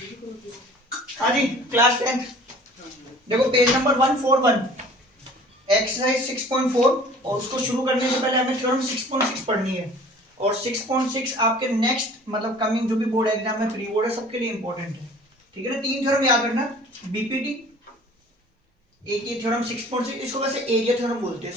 हाँ जी, क्लास 10 देखो page number 141 exercise 6.4 और उसको शुरू करने से पहले हमें थ्योरम 6.6 पढ़नी है और 6.6 आपके नेक्स्ट मतलब कमिंग जो भी बोर्ड एग्जाम में प्री बोर्ड है सबके लिए इंपॉर्टेंट है। ठीक है ना, 3 थ्योरम याद रखना, बीपीटी एक ये थ्योरम 6.6, इसको वैसे एरिया थ्योरम बोलते हैं।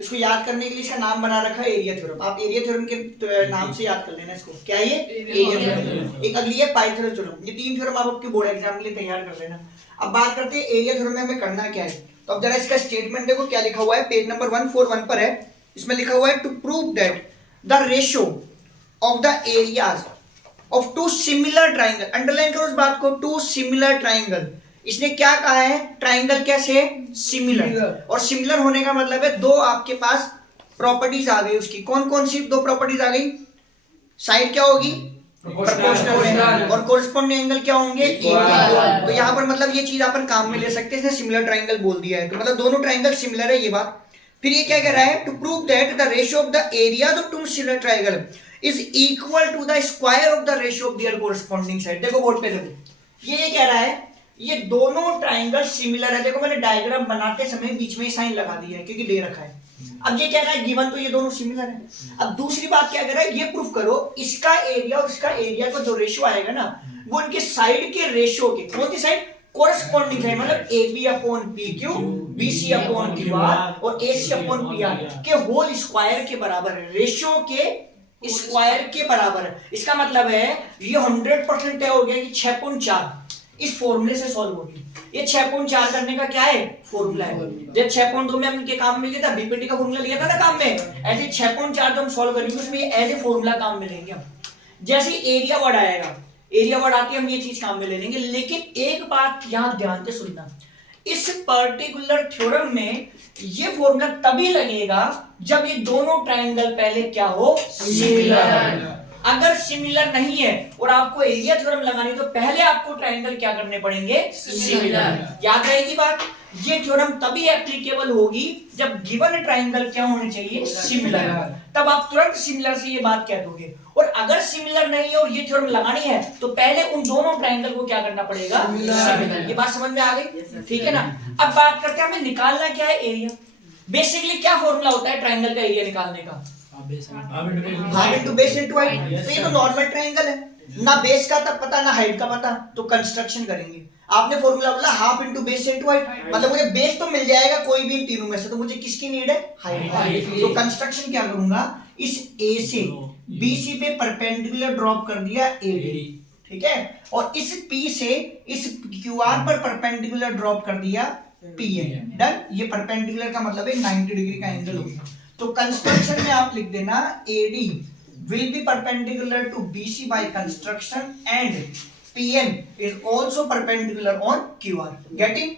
इसको याद करने के लिए इसका नाम बना रखा है एरिया थ्योरम। आप एरिया थ्योरम के नाम से याद कर लेना इसको। क्या है ये? Area theorem. एक अगली है पाइथागोरस थ्योरम। ये 3 थ्योरम आप आपके बोर्ड एग्जाम के लिए तैयार कर लेना। अब बात करते हैं एरिया थ्योरम में हमें करना क्या है। तो अब जरा इसका स्टेटमेंट देखो क्या लिखा हुआ है, पेज नंबर 141 पर है। इसमें लिखा हुआ है to prove that the ratio of the areas of two similar triangle. Underline करो इस बात को, टू सिमिलर ट्राइंगल। इसने क्या कहा है? ट्राइंगल कैसे है? सिमिलर। और सिमिलर होने का मतलब है दो आपके पास प्रॉपर्टीज आ गई उसकी। कौन कौन सी दो प्रॉपर्टीज आ गई? साइड क्या होगी? प्रोपोर्शनल। और कोरिस्पोंडिंग एंगल क्या होंगे? इक्वल। तो यहाँ पर मतलब ये चीज अपन काम में ले सकते हैं, इसने सिमिलर ट्राइंगल बोल दिया है तो मतलब दोनों ट्राइंगल सिमिलर है ये बात। फिर ये क्या कह रहा है? To prove that the ratio of the areas of two similar triangle is equal to the square of the ratio of their corresponding side. देखो बोर्ड पे देखो, ये कह रहा है ये दोनों ट्राइंगल सिमिलर है। देखो मैंने डायग्राम बनाते समय बीच में साइन लगा दिया है क्योंकि दे रखा है। अब ये कह रहा है गिवन तो ये दोनों सिमिलर है। अब दूसरी बात क्या कर रहा है, ये प्रूफ करो इसका एरिया और इसका एरिया का जो रेशियो आएगा ना वो इनके साइड के रेशियो के, कौन सी साइड? कोरिस्पोंडिंग साइड, मतलब AB upon PQ, BC upon QR और AC अपॉन PR के होल स्क्वायर के बराबर है। रेशियो के स्क्वायर के बराबर है। इसका मतलब है ये 100% तय हो गया कि 6.4 इस फॉर्मूले से सॉल्व होगी। ये 6.4 करने का क्या है? फॉर्मूला है। जब 6.2 में हमने काम में लिया था, बीपीटी का फॉर्मूला लिया था ना काम में, ऐसे 6.4 जो हम सॉल्व करेंगे उसमें ये एज ए फॉर्मूला काम में लेंगे। जैसे एरिया वर्ड आएगा, एरिया वर्ड आके हम ये चीज काम में ले लेंगे। लेकिन एक बात यहां ध्यान से सुनना, इस पर्टिकुलर थ्योरम में ये फॉर्मूला तभी लगेगा जब ये दोनों ट्राइंगल पहले क्या हो? सिमिलर। अगर सिमिलर नहीं है और आपको एरिया थ्योरम लगानी तो पहले आपको ट्राइंगल क्या करने पड़ेंगे? सिमिलर। याद रहेगी बात। ये थ्योरम तभी एप्लीकेबल होगी जब गिवन ट्राइंगल क्या होने चाहिए? सिमिलर। तब आप तुरंत सिमिलर से ये बात कह दोगे। और अगर सिमिलर नहीं है और ये थ्योरम लगानी है तो पहले उन दोनों ट्राइंगल को क्या करना पड़ेगा? सिमिलर। ये बात समझ में आ गई? ठीक है ना। अब बात करते हैं हमें निकालना क्या है? एरिया। बेसिकली क्या फॉर्मूला होता है ट्राइंगल का एरिया निकालने का? Half into base into height. तो ये तो नॉर्मल ट्राइंगल है, ना बेस का तब पता ना हाइट का पता, तो कंस्ट्रक्शन करेंगे। आपने फॉर्मूला बोला half into base into height, मतलब मुझे बेस तो मिल जाएगा कोई भी इन तीनों में से, तो मुझे किसकी नीड है? हाइट। तो कंस्ट्रक्शन क्या करूंगा, इस ए से BC पे परपेंडिकुलर ड्रॉप कर दिया AD, ठीक है, और इस P से इस QR पर परपेंडिकुलर ड्रॉप कर दिया PN। डन। ये परपेंडिकुलर का मतलब है 90 डिग्री का एंगल होगा। तो कंस्ट्रक्शन में आप लिख देना AD will be perpendicular to BC by construction and PN is also perpendicular on QR. Getting?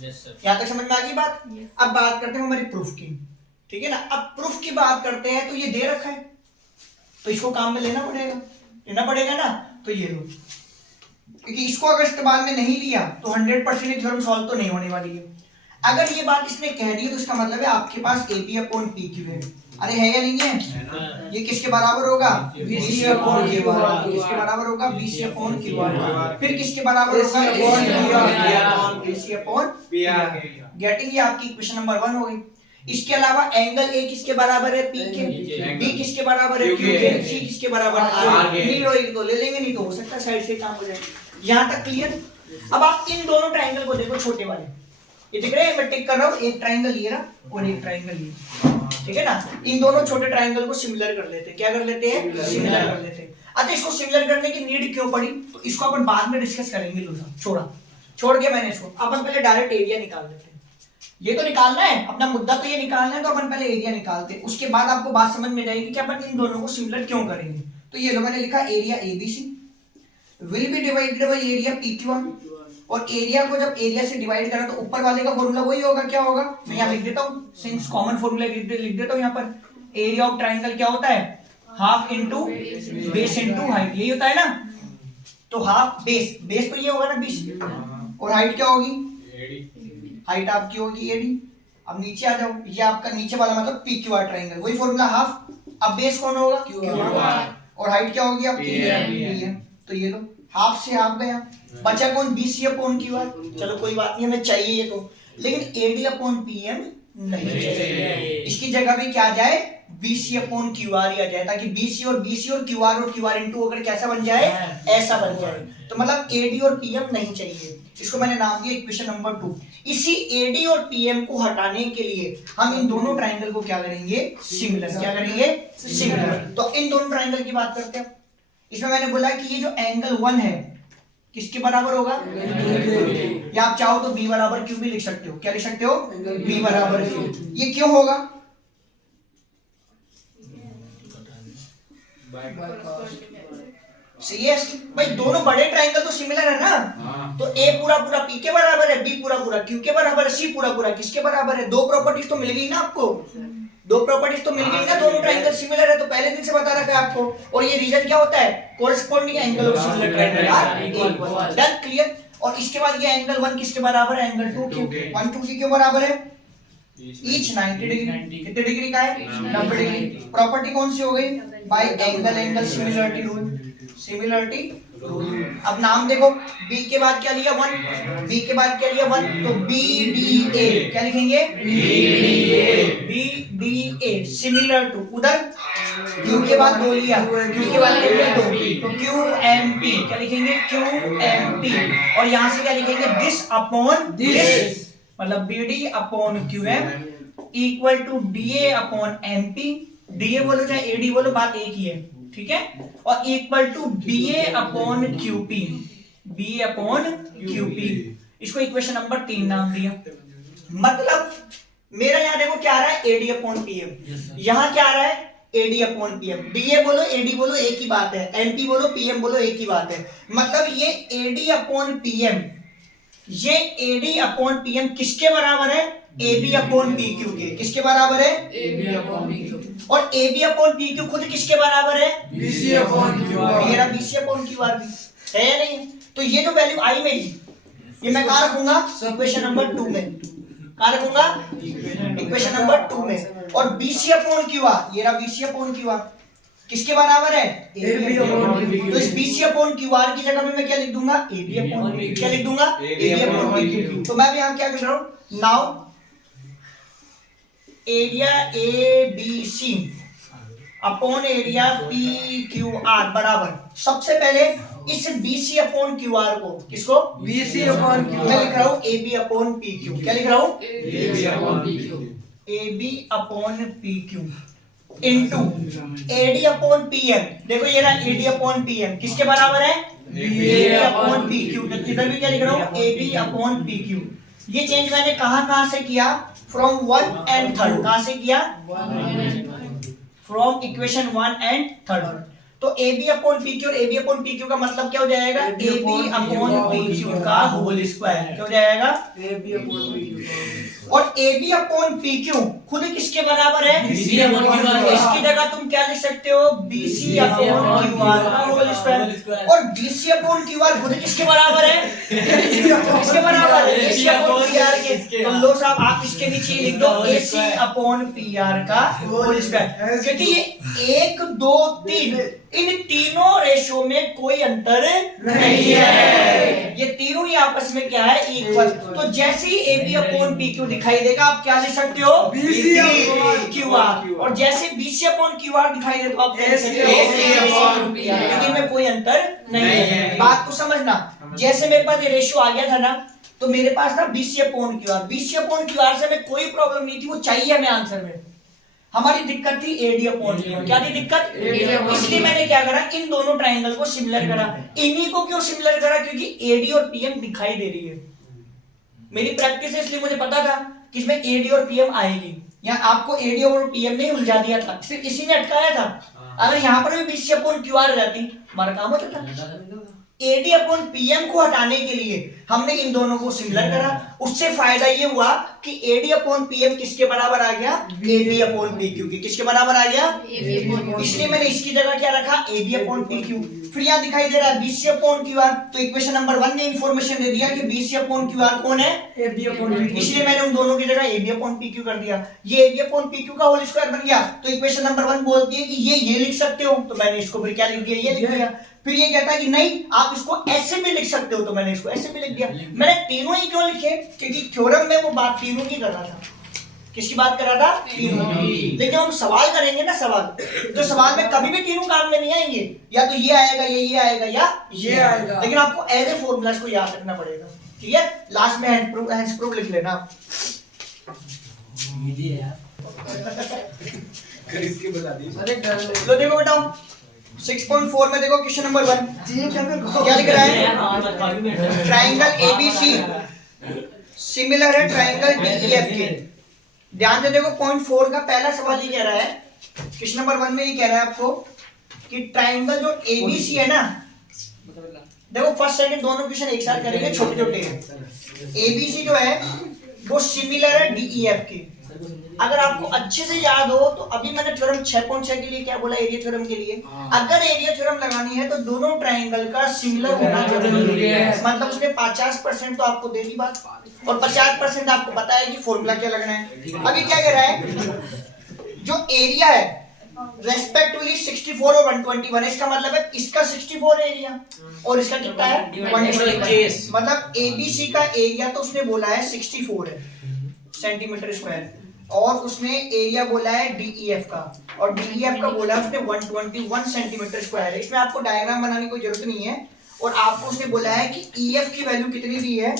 Yes sir. यहाँ तक समझ में आ गई बात? अब बात करते हैं हमारी प्रूफ की। ठीक है ना। अब प्रूफ की बात करते हैं तो ये दे रखा है तो इसको काम में लेना पड़ेगा ना। तो ये लो, क्योंकि इसको अगर इस्तेमाल में नहीं लिया तो 100% थ्योरम सॉल्व तो नहीं होने वाली है। अगर ये बात इसने कह दी तो इसका मतलब है आपके पास AB अपॉन PQ है। अरे है या नहीं है? ये किसके बराबर होगा? BC upon QR। किसके बराबर होगा? BC upon QR। फिर किसके बराबर होगा? BC upon PR। गेटिंग? ये आपकी इक्वेशन नंबर 1 हो गई। इसके अलावा एंगल A किसके बराबर है? P के। B किसके बराबर है? Q के। C किसके बराबर है? नीड होगी तो ले लेंगे, नहीं तो हो सकता है साइड से काम हो जाए। यहाँ तक क्लियर? अब आप इन दोनों ट्राइंगल को देखो, छोटे वाले ये दिख रहे हैं, मैं टिक कर रहा हूँ, एक ट्राइंगल ये रहा और एक ट्राइंगल ये, ठीक है ना। इन दोनों छोटे ट्राइंगल को सिमिलर कर लेते हैं। क्या कर लेते हैं? सिमिलर कर लेते हैं। अच्छा, इसको सिमिलर करने की नीड क्यों पड़ी तो इसको अपन बाद में डिस्कस करेंगे। छोड़ के मैंने इसको, अपन पहले डायरेक्ट एरिया निकाल लेते हैं। ये तो निकालना है, अपना मुद्दा तो ये निकालना है, तो अपन पहले एरिया निकालते हैं। उसके बाद आपको बात समझ में जाएगी कि अपन इन दोनों को सिमिलर क्यों करेंगे। तो ये लो मैंने लिखा area ABC will be divided by area PQ। और एरिया को जब एरिया से डिवाइड करा तो ऊपर वाले का फॉर्मूला वही होगा। क्या होगा? मैं यहाँ लिख देता हूँ, सिंस कॉमन फॉर्मूला लिख देता हूँ यहाँ पर। एरिया ऑफ ट्राइंगल क्या होता है? Half into base into height, यही होता है ना। तो हाफ बेस तो ये होगा ना 20, और हाइट क्या होगी? हाइट आपकी होगी AD। अब नीचे आ जाओ, ये आपका नीचे वाला मतलब PQR ट्राइंगल, वही फॉर्मूला हाफ। अब बेस कौन होगा? QR। और हाइट क्या होगी आपकी? तो ये लो हाफ से हाफ गया, बचा कौन BC अपॉन QR। चलो कोई बात नहीं, हमें चाहिए ये तो, लेकिन AD अपॉन PM नहीं चाहिए। इसकी जगह पे क्या आ जाए, BC अपॉन QR ही आ जाए, ताकि BC और QR और QR इनटू अगर कैसा बन जाए, ऐसा बन जाए। तो मतलब AD और PM नहीं चाहिए, इसको मैंने नाम दिया इक्वेशन नंबर 2। इसी AD और PM को हटाने के लिए हम इन दोनों ट्राइंगल को क्या करेंगे, सिमिलर। क्या करेंगे, सिमिलर। तो इन दोनों ट्राइंगल की बात करते हैं। इसमें मैंने बोला कि ये जो एंगल 1 है किसके बराबर होगा, या आप चाहो तो B बराबर Q भी लिख सकते हो। क्या लिख सकते हो, B बराबर Q। ये क्यों होगा, CS भाई दोनों बड़े ट्राइंगल तो सिमिलर है ना, तो A पूरा पूरा P के बराबर है, B पूरा पूरा Q के बराबर है, C पूरा पूरा किसके बराबर है। दो प्रॉपर्टीज तो मिल गई ना आपको, दो प्रॉपर्टीज तो मिल गई ना, दोनों ट्राइंगल सिमिलर है, तो पहले दिन से बता रखा है आपको। और ये रीजन क्या होता है, corresponding angle of similar triangle are equal. Done, clear. और इसके बाद ये एंगल 1 किसके बराबर है, एंगल 2 के 1 2 के बराबर है, ईच 90 डिग्री। कितने डिग्री का है, 90 डिग्री। प्रॉपर्टी कौन सी हो गई, bye angle angle similarity rule, similarity rule. अब नाम देखो, B के बाद क्या लिया 1, B के बाद क्या लिया 1, तो BDA क्या लिखेंगे, BDA सिमिलर टू, उधर Q के बाद 2 लिया, Q के बाद क्या लिया 2, तो QMP क्या लिखेंगे, QMP। और यहां से क्या लिखेंगे, दिस अपॉन दिस, मतलब BD upon QM equal to DA upon MP। DA बोलो चाहे AD बोलो, बात एक ही है, ठीक है। और equal to BA upon QP, BA upon QP। इसको इक्वेशन नंबर 3 नाम दिया। मतलब मेरा यहाँ देखो क्या आ रहा है, AD अपॉन PM, यहाँ क्या आ रहा है, AD अपॉन PM। DA बोलो AD बोलो एक ही बात है, MP बोलो PM बोलो एक ही बात है। मतलब ये AD अपॉन PM, ये AD अपॉन PM किसके बराबर है, AB अपॉन PQ के। किसके बराबर है, AB अपॉन PQ। और AB अपॉन PQ खुद किसके बराबर है, BC अपॉन QR। मेरा BC अपॉन QR भी है या नहीं। तो ये जो वैल्यू आई मेरी, ये मैं कहाँ रखूंगा, इक्वेशन नंबर 2 में। कहाँ रखूंगा, इक्वेशन नंबर 2 में। और BC अपॉन QR, ये रहा BC अपॉन QR किसके बराबर है, AB अपॉन PQ। तो इस BC अपॉन QR की जगह पे मैं क्या लिख दूंगा, AB अपॉन PQ। क्या लिख दूंगा, AB अपॉन PQ। तो मैं भी यहाँ क्या कर रहा हूँ, now area ABC upon area PQR बराबर, सबसे पहले इस BC अपॉन QR को, किसको, BC अपॉन Q, मैं लिख रहा हूँ AB अपॉन PQ। क्या लिख रहा हूँ, AB upon PQ, AB upon PQ into AD upon PM। देखो ये रहा AD अपॉन PM किसके बराबर है, AB अपॉन PQ। इधर भी क्या लिख रहा हूँ, AB अपॉन PQ। ये चेंज मैंने कहां से किया, फ्रॉम 1 एंड 3, कहां से किया, फ्रॉम इक्वेशन 1 एंड 3। तो AB अपॉन PQ और AB अपॉन PQ का मतलब क्या हो जाएगा, AB अपॉन PQ का होल स्क्वायर। क्या हो जाएगा, AB अपॉन PQ। और AB अपॉन PQ खुद किसके बराबर है, BC अपॉन QR। इसकी जगह तुम क्या लिख सकते हो, BC अपॉन QR का होल स्क्वायर। और BC अपॉन QR खुद किसके बराबर है, किसके बराबर है, AC अपॉन PR के। तो लो साहब आप इसके नीचे लिख दो AC अपॉन PR का होल स्क्वायर, क्योंकि ये 1 2 3 इन तीनों रेशो में कोई अंतर नहीं है, ये तीनों ही आपस में क्या है, इक्वल। तो जैसे ही AB अपॉन PQ दिखाई देगा आप क्या लिख सकते हो, BC अपॉन QR। और जैसे BC अपॉन QR दिखाई देगा आप AC अपॉन PR, क्योंकि इनमें कोई अंतर नहीं है। बात को समझना, जैसे मेरे पास ये रेशो आ गया था ना, तो मेरे पास था BC upon QR। BC upon QR से हमें कोई प्रॉब्लम नहीं थी, वो चाहिए हमें आंसर में। हमारी दिक्कत थी AD अपॉन PM। क्या थी दिक्कत, इसलिए मैंने क्या करा, इन दोनों ट्राइंगल को सिमिलर करा। इन्हीं को क्यों सिमिलर करा, क्योंकि AD और PM दिखाई दे रही है। मेरी प्रैक्टिस है इसलिए मुझे पता था कि इसमें AD और PM आएगी। यहाँ आपको AD और PM ने उलझा दिया था, सिर्फ इसी ने अटकाया था। अगर यहाँ पर भी BC अपॉन QR आ जाती, हमारा काम होता था। AD अपॉन PM को हटाने के लिए हमने इन दोनों को सिमिलर करा। उससे फायदा ये हुआ कि AD अपॉन PM किसके बराबर आ गया, AB अपॉन PQ के। किसके बराबर आ गया, इसलिए मैंने इसकी जगह क्या रखा, AB अपॉन PQ। फिर यहाँ दिखाई दे रहा है BC अपॉन QR, तो इक्वेशन नंबर 1 ने इंफॉर्मेशन दे दिया कि BC अपॉन QR कौन है, AB अपॉन PQ। इसलिए मैंने उन दोनों की जगह AB अपॉन PQ कर दिया। ये AB अपॉन PQ का होल स्क्वायर बन गया। तो इक्वेशन नंबर 1 बोलती है कि ये लिख सकते हो, तो मैंने इसको फिर क्या लिख दिया, ये लिख दिया। फिर ये कहता है कि नहीं आप इसको ऐसे भी लिख सकते हो, तो मैंने इसको ऐसे भी लिख दिया। मैंने तीनों ही क्यों लिखे, क्योंकि थ्योरम में वो बात तीनों की कर रहा था। किसकी बात कर रहा था? तीनों की। लेकिन हम सवाल करेंगे ना, सवाल तो सवाल में कभी भी तीनों काम में नहीं आएंगे, या तो ये आएगा, ये आएगा, या ये आएगा। लेकिन आपको एज ए फॉर्मूला इसको याद रखना पड़ेगा। क्लियर? लास्ट में हैंड्स प्रूफ लिख लेना। इसके बता दी। लो देखो बेटा 6.4 में देखो क्वेश्चन नंबर 1 क्या लिख रहा है? ट्राइंगल एबीसी सिमिलर है ट्राइंगल डीईएफ के। ध्यान से देखो 0.4 का पहला सवाल ये कह रहा है, क्वेश्चन नंबर 1 में ये कह रहा है आपको कि ट्राइंगल जो एबीसी है ना, देखो फर्स्ट सेकंड दोनों क्वेश्चन एक साथ करेंगे, छोटे छोटे हैं। एबीसी जो है वो सिमिलर है डीईएफ के। अगर आपको अच्छे से याद हो तो अभी मैंने थ्योरम 6.6 के लिए क्या बोला, एरिया थ्योरम के लिए, अगर एरिया थ्योरम लगानी है तो दोनों ट्राइंगल का सिमिलर होना जरूरी है। मतलब उसने 50% तो आपको दे दी बात, और 50% आपको पता है कि फॉर्मूला क्या लगना है। अभी क्या कह रहा है, जो एरिया है रेस्पेक्टिवली 64 और 121, इसका मतलब है इसका 64 एरिया और इसका कितना है 121। मतलब एबीसी का एरिया तो उसने बोला है 64 है सेंटीमीटर स्क्वायर, और उसने एरिया बोला है डीईएफ का, और डीईएफ का बोला है उसने 121 सेंटीमीटर स्क्वायर है। इसमें आपको डायग्राम बनाने की कोई जरूरत नहीं है, और आपको उसने बोला है कि ईएफ की वैल्यू कितनी दी है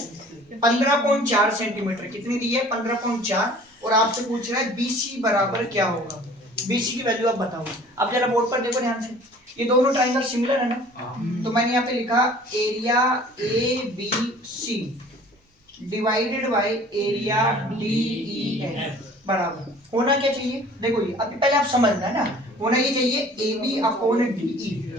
15.4 सेंटीमीटर, कितनी दी है 15.4, और आपसे पूछ रहा है बीसी बराबर क्या होगा, बीसी की वैल्यू आप बताओ। अब जरा बोर्ड पर देखो ध्यान से, ये दोनों ट्राइंगल सिमिलर है ना, तो मैंने यहाँ पे लिखा area A B C divided by area DEF बराबर होना क्या चाहिए। देखो ये अभी पहले आप समझना है ना, होना ये चाहिए ए बी अपॉन डीई,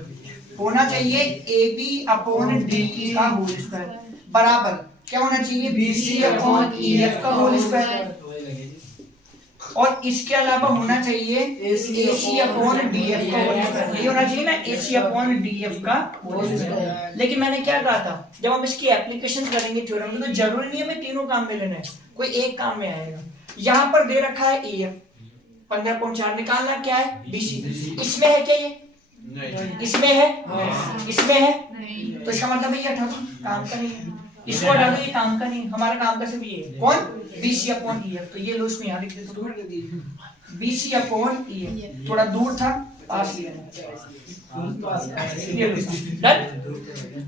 होना चाहिए ए बी अपॉन डीई का होल स्क्वायर बराबर क्या होना चाहिए बीसी अपॉन ईएफ का होल स्क्वायर, और इसके अलावा होना चाहिए एसी अपॉन डीएफ का होल स्क्वायर। ये होना चाहिए ना एसी अपॉन डीएफ का होल स्क्वायर। लेकिन मैंने क्या कहा था, जब हम इसकी एप्लीकेशन करेंगे थ्योरम में, तो जरूरी नहीं है हमें तीनों काम में लेना है, कोई एक काम में आएगा। यहाँ पर दे रखा है एएफ 15.4, निकालना क्या है बीसी। इसमें है क्या, ये इसमें है, इसमें है, तो इसका मतलब ये हटा दो, काम का नहीं है, इसको हटा दो, ये काम का नहीं, हमारा काम का सिर्फ ये कौन बीसी अपॉन ईएफ। तो ये लो इसमें यहाँ लिख देते, बीसी अपॉन ईएफ, थोड़ा दूर था पास ही है।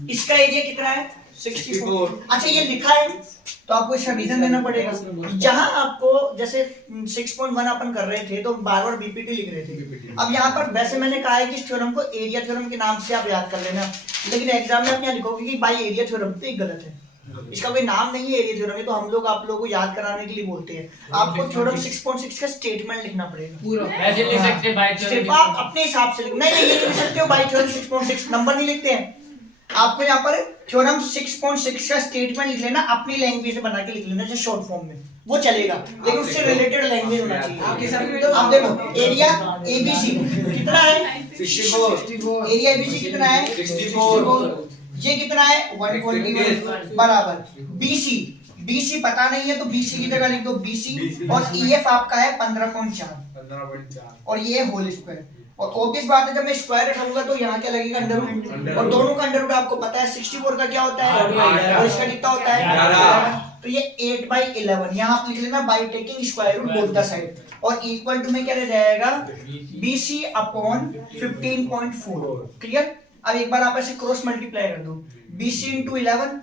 इसका एरिया कितना है 64। अच्छा ये लिखा है तो आपको इसका रीजन देना पड़ेगा। जहां आपको जैसे 6.1 अपन कर रहे थे तो बार बार बीपीटी लिख रहे थे। अब यहाँ पर वैसे मैंने कहा है कि इस थ्योरम को एरिया थ्योरम के नाम से आप याद कर लेना, लेकिन एग्जाम में आप यहाँ लिखोगे कि बाय एरिया थ्योरम, तो एक गलत है, इसका कोई नाम नहीं है एरिया थ्योरम, ये तो हम लोग आप लोगों को याद कराने के लिए बोलते हैं। आपको थ्योरम 6.6 का स्टेटमेंट लिखना पड़ेगा पूरा, ऐसे लिख सकते हैं बाय थ्योरम, आप अपने हिसाब से नहीं ये लिख सकते हो बाय थ्योरम 6.6, नंबर नहीं लिखते हैं। आपको यहाँ पर थ्योरम 6.6 का स्टेटमेंट लिख लेना, अपनी लैंग्वेज में बना के लिख लेना, जैसे शॉर्ट फॉर्म में, वो चलेगा, लेकिन उससे रिलेटेड लैंग्वेज होना चाहिए। आप देखो एरिया एबीसी कितना है 64, एरिया एबीसी कितना है 64, ये कितना है 121 बराबर बीसी, बीसी पता नहीं है तो बीसी की जगह लिख दो बीसी, और ईएफ आपका है 15.4 और ये होल स्क्वायर। और ऑब्वियस बात है जब मैं स्क्वायर उठाऊंगा तो यहाँ क्या लगेगा अंडर रूट, और दोनों का अंडर रूट आपको पता है 64 का क्या होता है और इसका कितना होता है 11, तो ये 8/11 यहाँ आप लिख लेना by taking square root both the side, और इक्वल टू में क्या रह जाएगा बीसी अपॉन 15.4। क्लियर। अब एक बार आप ऐसे क्रॉस मल्टीप्लाई कर दो, BC into 11,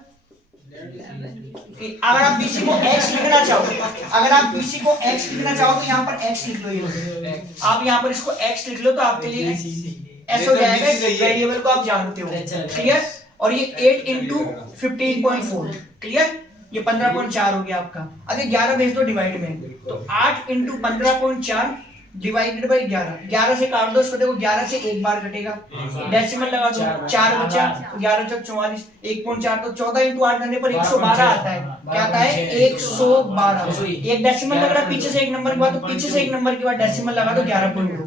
अगर आप BC को x लिखना चाहो, अगर आप BC को x लिखना चाहो तो यहाँ पर x लिख लो, ये आप यहाँ पर इसको x लिख लो तो आपके लिए s हो जाएगा, वेरिएबल को आप जानते हो। क्लियर। और ये 8 into 15.4, क्लियर, ये 15.4 हो गया आपका। अब ये 11 भेज दो डिवाइड में, तो 8 into 15.4 डिवाइडेड बाई 11 से काट दो इसको, देखो 11 से एक बार कटेगा, डेसिमल लगा दो, 4 बचा, 11 चौक 44, 1.4 तो 14 into 8 करने पर 112 आता है। क्या आता है 112। एक डेसिमल लग रहा है पीछे से एक नंबर के बाद, तो पीछे से एक नंबर के बाद डेसिमल लगा दो 11.2,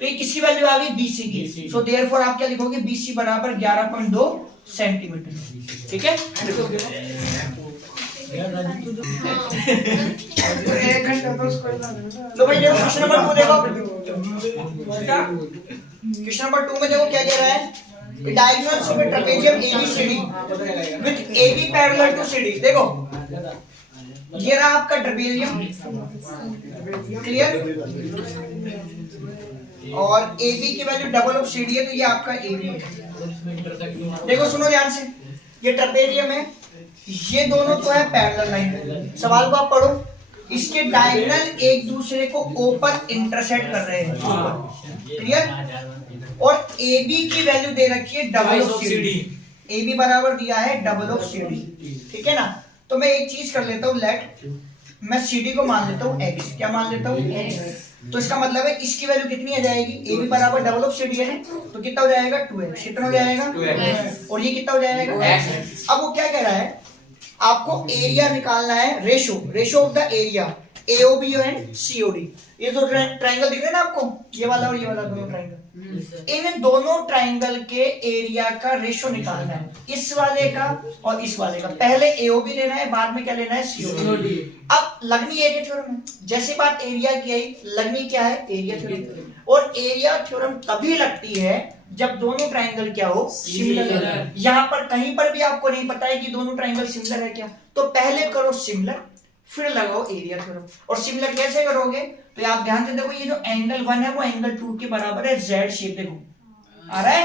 तो ये किसकी वैल्यू आ गई बीसी की। सो देयरफॉर आप क्या लिखोगे बीसी बराबर 11.2 सेंटीमीटर। ठीक है। तो भाई देखो क्वेश्चन नंबर 2 देखो, क्वेश्चन नंबर 2 में देखो क्या कह रहा है, diagonals of a trapezium ABCD with AB parallel to CD। देखो ये रहा आपका ट्रेपेजियम, क्लियर, और AB की वैल्यू डबल ऑफ CD है, तो ये आपका AB है। देखो सुनो ध्यान से, ये ट्रेपेजियम है, ये दोनों तो है पैरेलल लाइन। सवाल को आप पढ़ो, इसके डायगोनल एक दूसरे को ऊपर इंटरसेक्ट कर रहे हैं, क्लियर, और AB की वैल्यू दे रखी है डबल ऑफ CD। AB बराबर दिया है डबल ऑफ CD, ठीक है ना। तो मैं एक चीज कर लेता हूँ, लेट मैं CD को मान लेता हूँ x। क्या मान लेता हूँ? x। तो इसका मतलब है इसकी वैल्यू कितनी आ जाएगी? AB बराबर डबल ऑफ CD है, तो कितना हो जाएगा? 2x। कितना हो जाएगा? 2x। और ये कितना हो जाएगा? x। अब वो क्या कह रहा है, आपको एरिया निकालना है, ratio of the area AOB and COD। ये दो ट्राइंगल दिख रहे हैं ना आपको, ये वाला और ये वाला दोनों ट्राइंगल, इन दोनों ट्राइंगल के एरिया का रेशो निकालना है, इस वाले का और इस वाले का। पहले AOB लेना है, बाद में क्या लेना है? COD। अब लगनी एरिया थ्योरम है, जैसे बात एरिया की आई, लगनी क्या है? Area theorem. और एरिया थ्योरम तभी लगती है जब दोनों ट्राइंगल क्या हो? सिमिलर। यहाँ पर कहीं पर भी आपको नहीं पता है कि दोनों ट्राइंगल सिमिलर है क्या, तो पहले करो सिमिलर, फिर लगाओ एरिया थ्योरम। और सिमिलर कैसे करोगे? तो आप ध्यान से देखो, ये जो एंगल 1 है वो एंगल 2 के बराबर है, Z शेप देखो आ रहा है।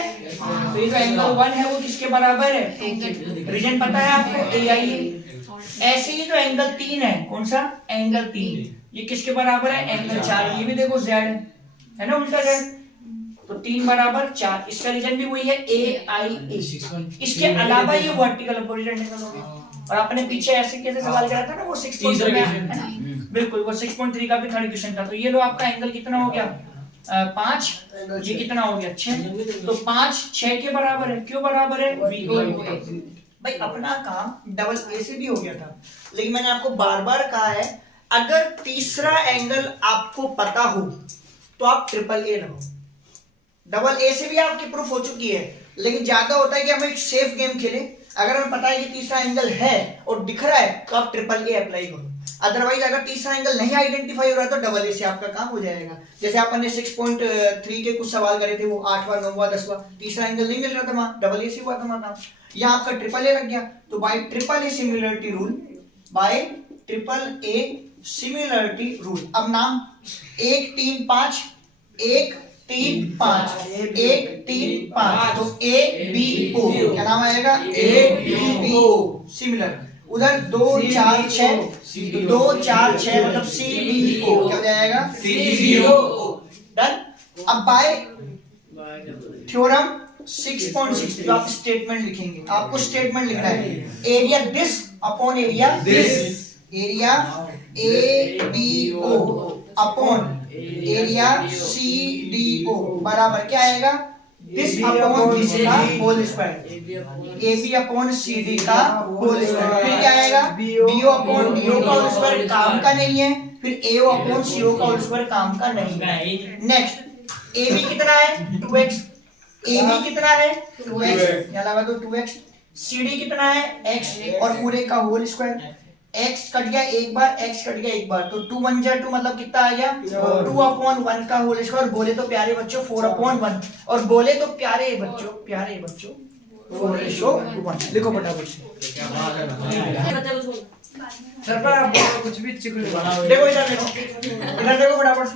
तो ये जो एंगल 1 है वो किसके बराबर है? रीजन पता है आपको? AI। ऐसे ही जो एंगल 3 है, कौन सा? एंगल 3, ये किसके बराबर है? एंगल 4। ये भी देखो Z है ना, उल्टा Z, तो 3 बराबर 4। इसका रीजन भी वही है, AIA। इसके अलावा ये वर्टिकल अपोजिट एंगल हो गया। और आपने पीछे ऐसे कैसे सवाल करा था ना, वो 6.3 है ना, बिल्कुल वो 6.3 का भी थर्ड क्वेश्चन था। तो ये लो आपका एंगल कितना हो गया? 5, ये कितना हो गया? 6। तो 5 6 के बराबर है। क्यों बराबर है? भाई अपना काम डबल ए से भी हो गया था, लेकिन मैंने आपको बार बार कहा है, अगर तीसरा एंगल आपको पता हो तो आप ट्रिपल ए लगाओ। डबल ए से भी आपकी प्रूफ हो चुकी है, लेकिन ज्यादा होता है कि हम एक सेफ गेम खेलें। अगर हमें पता है कि तीसरा एंगल है और दिख रहा है तो आप ट्रिपल ए अप्लाई करो। अदरवाइज अगर तीसरा एंगल नहीं आइडेंटिफाई हो रहा है तो डबल ए से आपका काम हो जाएगा। जैसे आपने 6.3 के कुछ सवाल करे थे, वो 8वां 9वां 10वां, तीसरा एंगल नहीं मिल रहा था, वहां डबल ए से हुआ था वहां काम। यहाँ आपका ट्रिपल ए लग गया, तो by triple A similarity rule, bye triple A similarity rule. अब नाम 1 3 5, 1 3 5, 1 3 5, तो ABO क्या नाम आएगा? ABO similar. उधर 2 4 6, 2 4 6 मतलब CBO क्या हो जाएगा? CBO। डन। अब बाय थ्योरम 6.6 जो आप स्टेटमेंट लिखेंगे, आपको स्टेटमेंट लिखना है, area this upon area this, area ABO upon area CDO बराबर क्या आएगा? दिस अपॉन दिस का whole square, AB upon CD का होल स्क्वायर। फिर क्या आएगा? BO अपॉन DO का होल स्क्वायर, काम का नहीं है। फिर AO अपॉन CO का होल स्क्वायर, काम का नहीं है। नेक्स्ट AB कितना है? 2x। AB कितना है? 2x, यहाँ लगा दो 2x। CD कितना है? x, और पूरे का होल स्क्वायर। x कट गया एक बार, x कट गया एक बार, तो 2 1 जा 2 मतलब कितना आ गया? 2/1 का होल स्क्वायर। बोले तो प्यारे बच्चों 4/1, और बोले तो प्यारे बच्चों 4:1। लिखो फटाफट से। सर पर आप कुछ भी देखो, इधर देखो फटाफट से।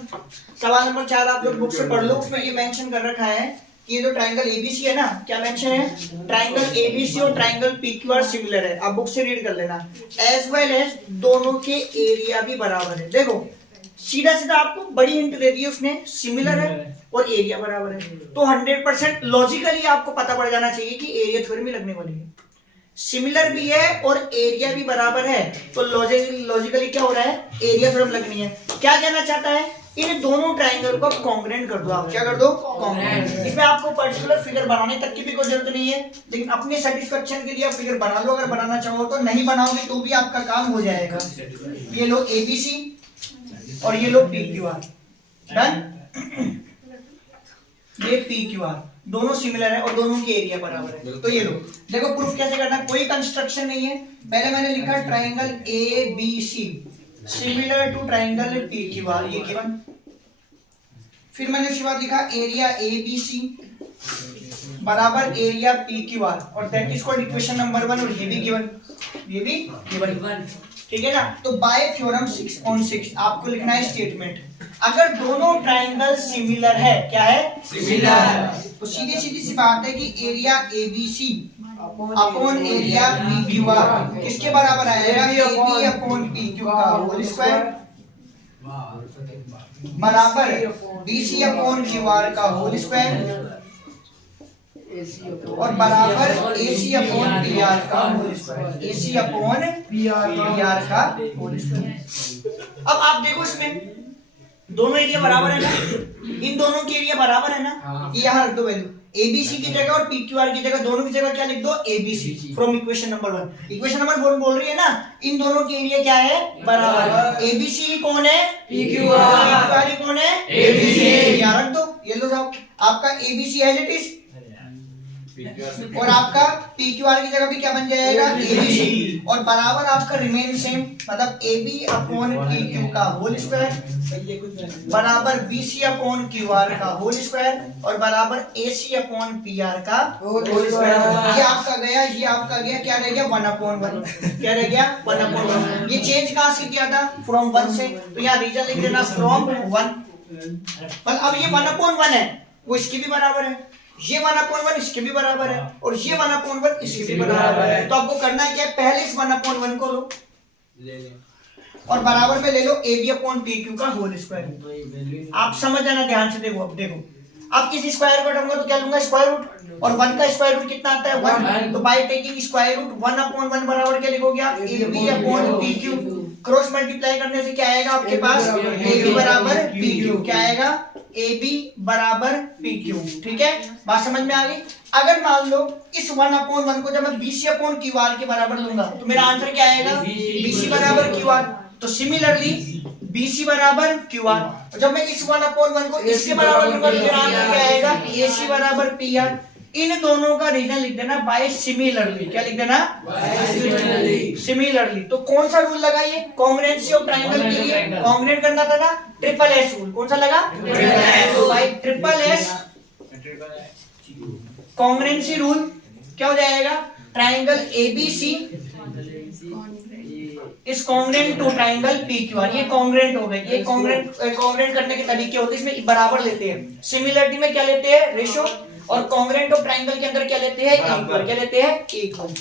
सवाल नंबर 4 आप लोग बुक से पढ़ लो, उसमें ये मेंशन कर रखा है कि ये जो ट्राइंगल ABC है ना, क्या मेंशन है? ट्राइंगल ABC और ट्राइंगल PQR सिमिलर है। आप बुक से रीड कर लेना। एज वेल एज दोनों के एरिया भी बराबर है। देखो सीधा सीधा आपको बड़ी हिंट दे दी है उसने, सिमिलर है और एरिया बराबर है, तो 100% लॉजिकली आपको पता पड़ जाना चाहिए कि एरिया थ्योरम ही लगने वाली है। सिमिलर भी है और एरिया भी बराबर है, तो लॉजिकली क्या हो रहा है? एरिया थ्योरम लगनी है। क्या कहना चाहता है? इन दोनों ट्राइंगल को कॉन्ग्रुएंट कर दो। आप क्या कर दो? कॉन्ग्रुएंट। इसमें आपको पर्टिकुलर फिगर बनाने तक की भी कोई जरूरत नहीं है, लेकिन अपने सेटिस्फेक्शन के लिए आप फिगर बना लो। अगर बनाना चाहो तो, नहीं बनाओगे तो भी आपका काम हो जाएगा। ये लो ABC और ये लो PQR। डन। ये PQR दोनों सिमिलर है और दोनों की एरिया बराबर है। तो ये लो, देखो प्रूफ कैसे करना, कोई कंस्ट्रक्शन नहीं है। पहले मैंने लिखा triangle ABC similar to triangle PQR, ये गिवन। फिर मैंने उसके बाद लिखा एरिया ABC बराबर एरिया पी क्यू आर, और that is called equation number 1, और ये भी गिवन, ये भी गिवन, ठीक है ना। तो बाय थ्योरम 6.6 आपको लिखना है स्टेटमेंट, अगर दोनों ट्राइंगल सिमिलर है, क्या है, सिमिलर, तो सीधी सीधी सी बात है कि area ABC upon area P Q R किसके बराबर आएगा, एबी अपॉन पी क्यू का होल स्क्वायर बराबर बीसी अपॉन क्यू आर का होल स्क्वायर और बराबर एसी अपॉन पी आर का whole square, AC upon P R का होल स्क्वायर। अब आप देखो इसमें दोनों एरिया बराबर है ना, इन दोनों के एरिया बराबर है ना, ये यहाँ रख दो वैल्यू, एबीसी की जगह और पीक्यूआर की जगह, दोनों की जगह क्या लिख दो, ABC from equation number 1। Equation number 1 बोल रही है ना, इन दोनों के एरिया क्या है, बराबर, एबीसी कौन है, पीक्यूआर कौन है, एबीसी, यहाँ रख दो, ये लो साहब, आपका एबीसी एज इट इज और आपका PQR की जगह भी क्या बन जाएगा, ABC, और बराबर आपका रिमेन सेम, मतलब AB अपॉन PQ का होल स्क्वायर बराबर BC अपॉन QR का होल स्क्वायर और बराबर AC अपॉन PR का होल स्क्वायर। ये आपका गया, ये आपका गया, क्या रह गया, 1/1, क्या रह गया, 1/1। ये चेंज कहाँ से किया था, फ्रॉम 1 से, तो यहाँ रीजन लिख देना फ्रॉम 1, पर अब ये 1/1 है, वो इसकी भी बराबर है, ये 1/1 इसके भी बराबर है, और ये 1/1 इसके भी बराबर है। तो आपको करना है क्या, पहले इस 1/1 को लो और बराबर पे ले लो AB अपॉन PQ का होल स्क्वायर। आप समझ जाना ध्यान से, देखो अब देखो, अब किसी स्क्वायर को हटाऊंगा तो क्या लूंगा, स्क्वायर रूट, और 1 का स्क्वायर रूट कितना आता है, 1, तो बाय टेकिंग स्क्वायर रूट 1/1 बराबर क्या लिखोगे आप, AB upon PQ, cross multiply करने से क्या आएगा आपके पास, AB बराबर PQ, क्या आएगा, AB बराबर PQ, ठीक है, बात समझ में आ गई। अगर मान लो इस 1/1 को जब मैं BC अपॉन QR के बराबर लूंगा तो मेरा आंसर क्या आएगा, BC बराबर QR, तो सिमिलरली BC बराबर QR, और जब मैं इस 1/1 को इसके बराबर लूंगा तो मेरा आंसर क्या आएगा, AC बराबर PR। इन दोनों का रीजन लिख देना बाय सिमिलरली, क्या लिख देना, सिमिलरली। तो कौन सा रूल लगाइए, कांग्रुएंसी ऑफ ट्रायंगल के लिए कांग्रुएंट करना था ना, ट्रिपल एस रूल, कौन सा लगा, तो by triple S congruency rule क्या हो जाएगा, triangle ABC is congruent to triangle PQR, ये कांग्रुएंट हो गए। ये कांग्रुएंट करने के तरीके होते हैं, इसमें बराबर लेते हैं, सिमिलरिटी में क्या लेते हैं, रेशो, और कांग्रुएंट ऑफ ट्रायंगल के अंदर क्या लेते हैं, इक्वल, क्या लेते हैं, इक्वल।